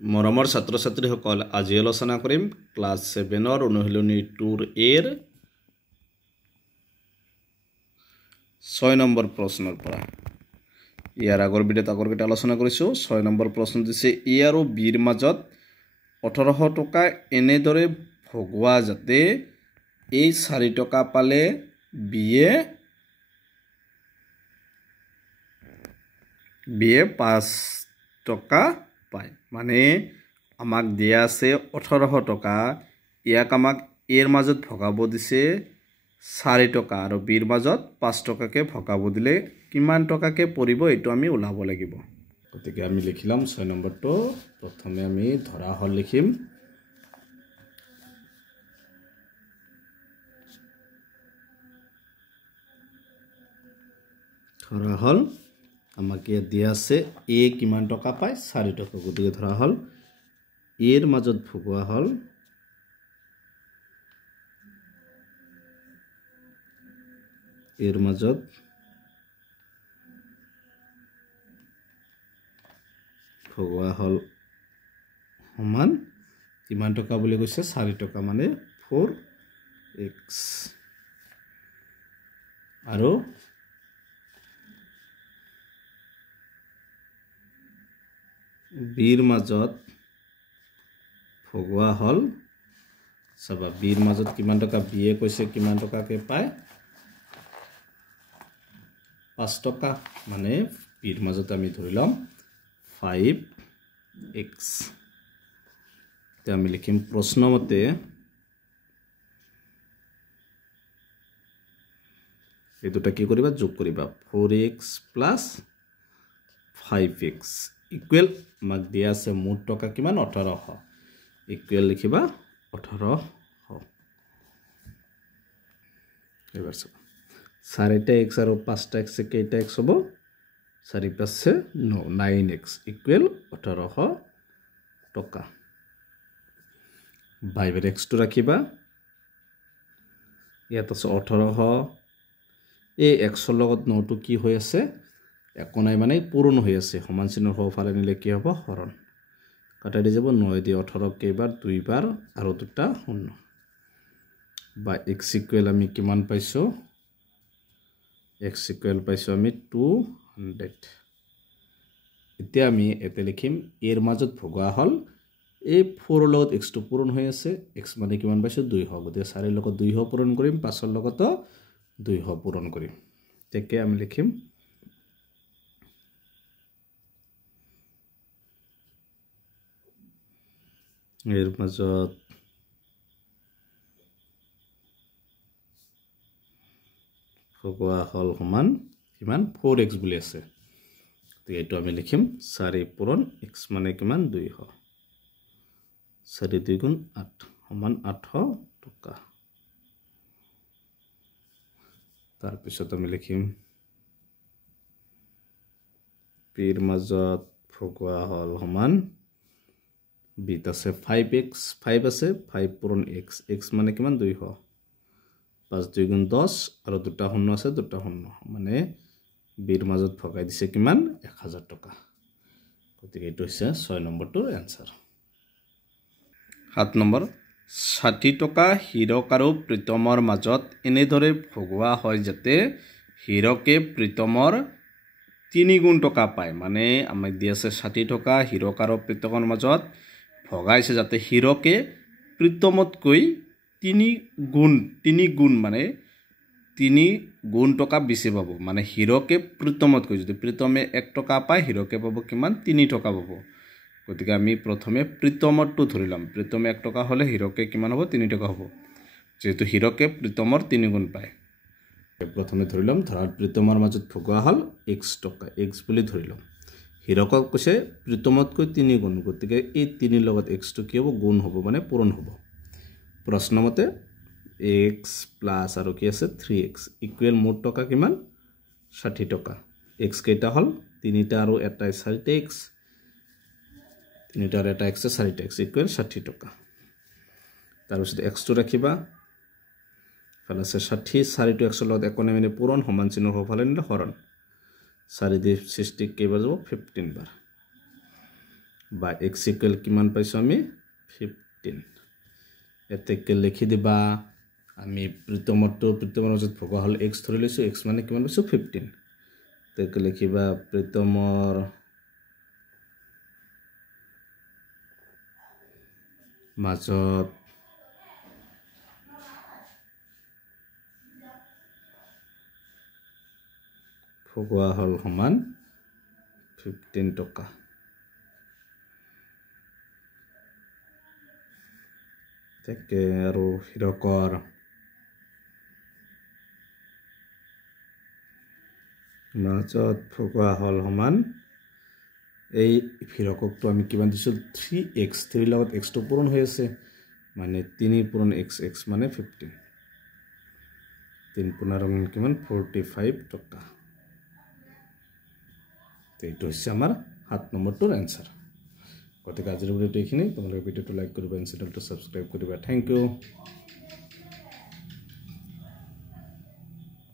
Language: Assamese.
মৰমৰ ছাত্ৰ ছাত্ৰীসকল আজি আলোচনা কৰিম ক্লাছ 7ৰ অনুশীলনী 2ৰ এৰ 6 নম্বৰ প্ৰশ্নৰ পৰা ইয়াৰ আগৰ ভিডিঅ'ত আগৰকেইটা আলোচনা কৰিছোঁ 6 নম্বৰ প্ৰশ্ন দিছে এ আৰু বিৰ মাজত 1800 টকা এনেদৰে ভগোৱা যাতে এই 4 টকা পালে বিয়ে 5 টকা পায় মানে আমাক দিয়া আছে 1800 টকা ইয়াক আমাক এর মাজত ভগাব দিছে 4 টকা আৰু বিৰ মাজত 5 টকাকে ভগাব দিলে কিমান টকাকে পৰিব এটো আমি উলাব লাগিব গতিকে আমি লিখিলাম 6 নম্বৰটো প্ৰথমে আমি ধৰা হল লিখিম ধৰা হল আমাকে দিয়া আছে এ কিমান টকা পায় 4 টকা গতিকে ধৰা হল এৰ মাজত ভগোৱা হল এৰ মাজত ভগোৱা হল সমান কিমান টকা বুলি কৈছে 4 টকা মানে 4x আৰু বিৰ মাজত ভগোৱা হল সবা বিৰ মাজত কিমান টকা বিয়ে কৈছে কিমান টকাকে পায় 5 টকা মানে বিৰ মাজত আমি ধৰিলাম 5x তে আমি লিখিম প্ৰশ্ন মতে এই দুটা কি কৰিবা যোগ কৰিবা 4x + 5x ইকুৱেল আমাক দিয়া আছে মুঠ টকা কিমান 1800 ইকুৱেল লিখিবা 1800 এবাৰ চাবা 4x আৰু 5x কেইটা x হ'ব 4 + 9x ইকুৱেল 1800 টকা বাইবেৰ x টো ৰাখিবা ইয়াত আছে 1800 এই x ৰ লগত 9 টো কি হৈ আছে একো নাই মানে পূৰণ হৈ আছে সমান চিহ্নৰ ফালে নিলে কি হ'ব হৰণ কাটাই দি যাব 9 দি 18 কেইবাৰ দুইবাৰ আৰু দুটা শূন্য বা x ইকুৱেল আমি কিমান পাইছো x ইকুৱেল পাইছো আমি 200 এতিয়া আমি এতে লিখিম এৰ মাজত ভগোৱা হল এই 4 ৰ লগত x টো পূৰণ হৈ আছে x মানে কিমান পাইছো 200 গতে 4 ৰ লগত 200 পূৰণ কৰিম 5 ৰ লগত 200 পূৰণ কৰিম তেকে আমি লিখিম এৰ মাজত ভগোৱা হল সমান কিমান 4x বুলি আছে তো এটো আমি লিখিম 4 পূৰণ x মানে কিমান 200 4 2 গুণ 8 সমান 800 টকা তাৰ পিছত আমি লিখিম বিৰ মাজত ভগোৱা হল সমান বিত আছে 5x 5 আছে 5 পূৰণ x x মানে কিমান 200 5 2 গুণ 10 আৰু দুটা শূন্য আছে দুটা শূন্য মানে বিৰ মাজত ভগাই দিছে কিমান 1000 টকা গতিকে এটো হৈছে 6 নম্বৰটো आंसर 7 নম্বৰ 60 টকা হীৰক আৰু প্ৰীতমৰ মাজত এনেদৰে ভগোৱা হয় যাতে হীৰকে প্ৰীতমৰ 3 গুণ টকা পায় মানে আমাক দি আছে 60 টকা হীৰক আৰু প্ৰীতমৰ মাজত ভগাইছে যাতে হীৰকে প্ৰীতমতকৈ 3 গুণ মানে 3 গুণ টকা বেছি পাব মানে হীৰকে প্ৰীতমতকৈ যদি প্ৰীতমে 1 টকা পায় হীৰকে পাব কিমান 3 টকা পাব গতিকে আমি প্ৰথমে প্ৰীতমৰটো ধৰিলাম প্ৰীতমে 1 টকা হলে হীৰকে কিমান হ'ব 3 টকা হ'ব যেহেতু হীৰকে প্ৰীতমৰ 3 গুণ পায় প্ৰথমে ধৰিলাম ধৰাত প্ৰীতমৰ মাজত ভগোৱা হল x টকা x বুলি ধৰিলাম হীৰকক কৈছে প্ৰীতমতকৈ 3 গুণ গতিকে এই 3 লগত x টো কি হ'ব গুণ হ'ব মানে পূৰণ হ'ব প্ৰশ্নমতে x প্লাস আৰু কি আছে 3x ইকুৱেল মুঠ টকা কিমান 60 টকা x কেইটা হল 3টা আৰু এটা 4x 3টা আৰু এটা x 4x ইকুৱেল 60 টকা তাৰ পিছত x টো ৰাখিবা ফালে আছে 60 4 টো x লগত একোনে মানে পূৰণ সমান চিহ্নৰ ফালে নিলে হৰণ 4 দিয়ে 60 কেইবাৰ যাব 15 বাৰ বা x ইকুৱেল কিমান পাইছোঁ আমি 15 এতেকে লিখি দিবা আমি প্ৰীতমৰ মাজত ভগোৱা হ'ল x ধৰি লৈছোঁ x মানে কিমান পাইছোঁ 15 তেকে লিখিবা প্ৰীতমৰ মাজত ভগোৱা হ'ল সমান 15 টকা তেকে আৰু হীৰকৰ মাজত ভগোৱা হ'ল সমান এই হীৰককটো আমি কিমান দিছোঁ 3x 3 লগত x টো পূৰণ হৈ আছে মানে 3 পূৰণ x x মানে 15 3 পূৰ্ণাংগ কিমান 45 টকা এইটো হৈছে আমাৰ 7 নম্বৰটোৰ এনসাৰ গতিকে আজিৰ ভিডিঅ'টো এইখিনি তোমালোকে ভিডিঅ'টো লাইক কৰিবা চেনেলটো সাবস্ক্ৰাইব কৰিবা থ্যাংক ইউ